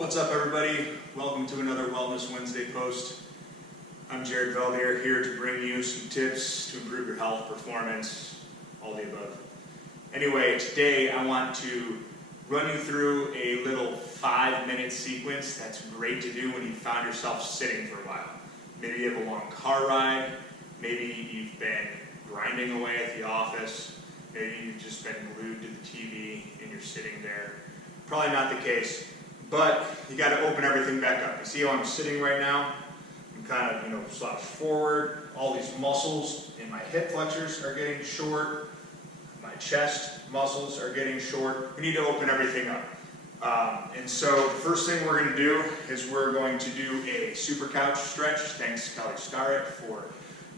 What's up, everybody? Welcome to another Wellness Wednesday post. I'm Veldheer, here to bring you some tips to improve your health, performance, all the above. Anyway, today I want to run you through a little 5-minute sequence that's great to do when you found yourself sitting for a while. Maybe you have a long car ride, maybe you've been grinding away at the office, maybe you've just been glued to the TV and you're sitting there. Probably not the case. But you got to open everything back up. You see how I'm sitting right now? I'm kind of, slouched forward. All these muscles in my hip flexors are getting short. My chest muscles are getting short. We need to open everything up. And so the first thing we're going to do is we're going to do a super couch stretch. Thanks, Kelly Starrick, for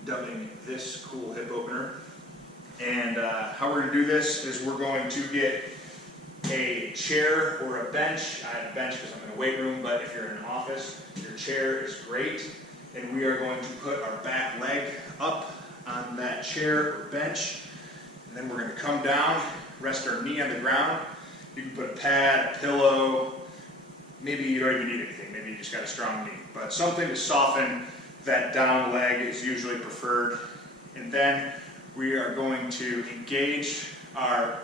dubbing this cool hip opener. And how we're going to do this is we're going to get a chair or a bench. I have a bench because I'm in a weight room, but if you're in an office, your chair is great. And we are going to put our back leg up on that chair or bench. And then we're going to come down, rest our knee on the ground. You can put a pad, a pillow. Maybe you don't even need anything. Maybe you just got a strong knee. But something to soften that down leg is usually preferred. And then we are going to engage our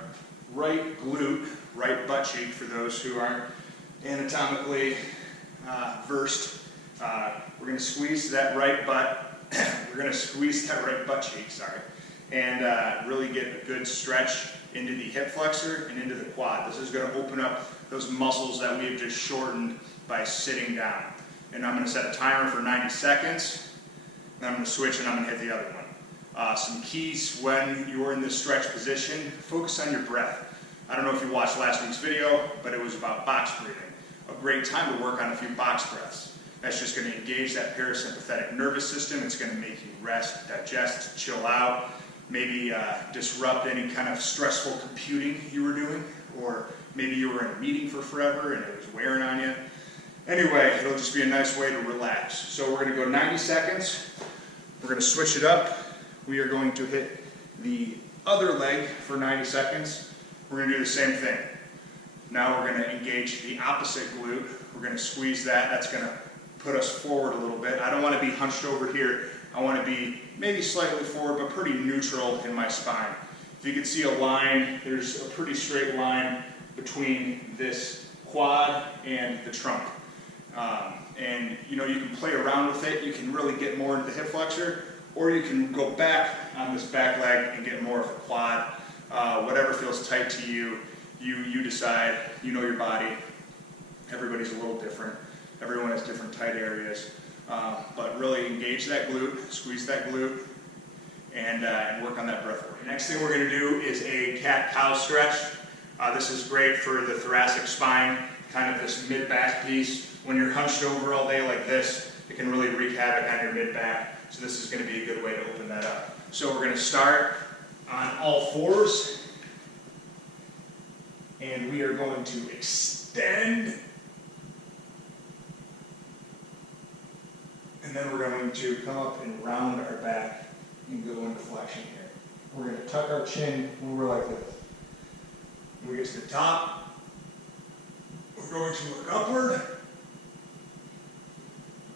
right glute, right butt cheek, for those who aren't anatomically versed. We're going to squeeze that right butt. We're going to squeeze that right butt cheek, and really get a good stretch into the hip flexor and into the quad. This is going to open up those muscles that we've just shortened by sitting down. And I'm going to set a timer for 90 seconds. Then I'm going to switch and I'm going to hit the other one. Some keys when you're in this stretch position: focus on your breath. I don't know if you watched last week's video, but it was about box breathing. A great time to work on a few box breaths. That's just going to engage that parasympathetic nervous system. It's going to make you rest, digest, chill out, maybe disrupt any kind of stressful computing you were doing, or maybe you were in a meeting for forever and it was wearing on you. Anyway, it'll just be a nice way to relax. So we're going to go 90 seconds. We're going to switch it up. We are going to hit the other leg for 90 seconds. We're going to do the same thing. Now we're going to engage the opposite glute. We're going to squeeze that. That's going to put us forward a little bit. I don't want to be hunched over here. I want to be maybe slightly forward, but pretty neutral in my spine. If you can see a line, there's a pretty straight line between this quad and the trunk. And you can play around with it. You can really get more into the hip flexor, or you can go back on this back leg and get more of a quad. Whatever feels tight to you, you decide. You know your body. Everybody's a little different. Everyone has different tight areas. But really engage that glute, squeeze that glute, and work on that breath work. Next thing we're going to do is a cat-cow stretch. This is great for the thoracic spine, kind of this mid-back piece. When you're hunched over all day like this, it can really wreak havoc on your mid-back. So this is going to be a good way to open that up. So we're going to start on all fours, and we are going to extend, and then we're going to come up and round our back and go into flexion here. We're going to tuck our chin when we're like this. When we get to the top, we're going to look upward,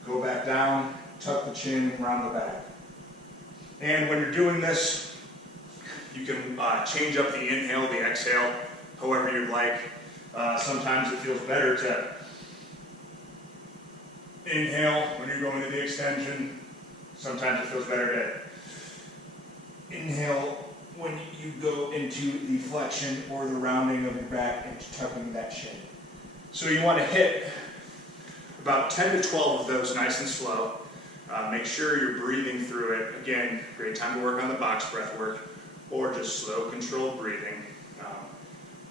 go back down, tuck the chin, round the back. And when you're doing this, you can change up the inhale, the exhale, however you'd like. Sometimes it feels better to inhale when you're going to the extension. Sometimes it feels better to inhale when you go into the flexion or the rounding of your back and tucking that chin. So you want to hit about 10 to 12 of those nice and slow. Make sure you're breathing through it. Again, great time to work on the box breath work, or just slow, controlled breathing.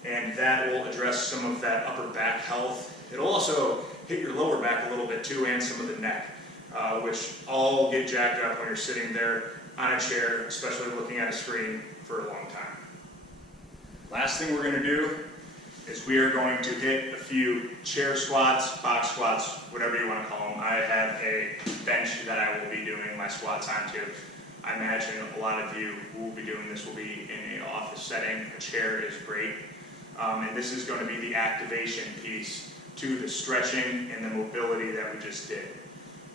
And that will address some of that upper back health. It'll also hit your lower back a little bit too, and some of the neck, which all get jacked up when you're sitting there on a chair, especially looking at a screen for a long time. Last thing we're going to do is we are going to hit a few chair squats, box squats, whatever you want to call them. I have a bench that I will be doing my squats onto. I imagine a lot of you who will be doing this will be in an office setting. A chair is great. And this is going to be the activation piece to the stretching and the mobility that we just did.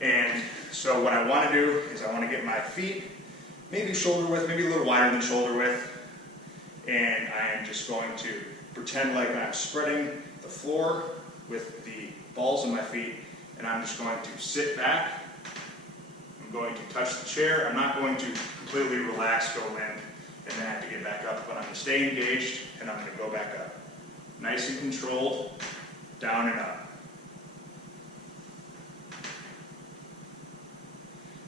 And so what I want to do is I want to get my feet maybe shoulder width, maybe a little wider than shoulder width, and I am just going to pretend like I'm spreading the floor with the balls of my feet, and I'm just going to sit back. I'm going to touch the chair. I'm not going to completely relax, go limp, and then have to get back up, but I'm going to stay engaged, and I'm going to go back up. Nice and controlled, down and up.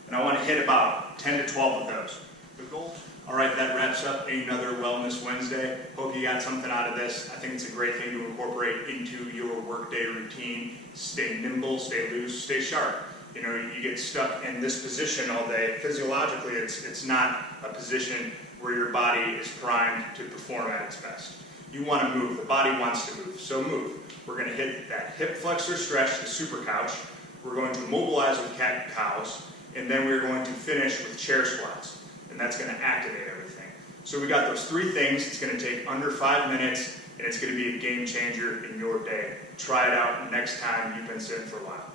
And I want to hit about 10 to 12 of those. The goal. All right, that wraps up another Wellness Wednesday. Hope you got something out of this. I think it's a great thing to incorporate into your workday routine. Stay nimble, stay loose, stay sharp. You know, you get stuck in this position all day. Physiologically, it's not a position where your body is primed to perform at its best. You want to move. The body wants to move, so move. We're going to hit that hip flexor stretch, the super couch. We're going to mobilize with cat and cows, and then we're going to finish with chair squats, and that's going to activate everything. So we got those three things. It's going to take under 5 minutes, and it's going to be a game changer in your day. Try it out next time you've been sitting for a while.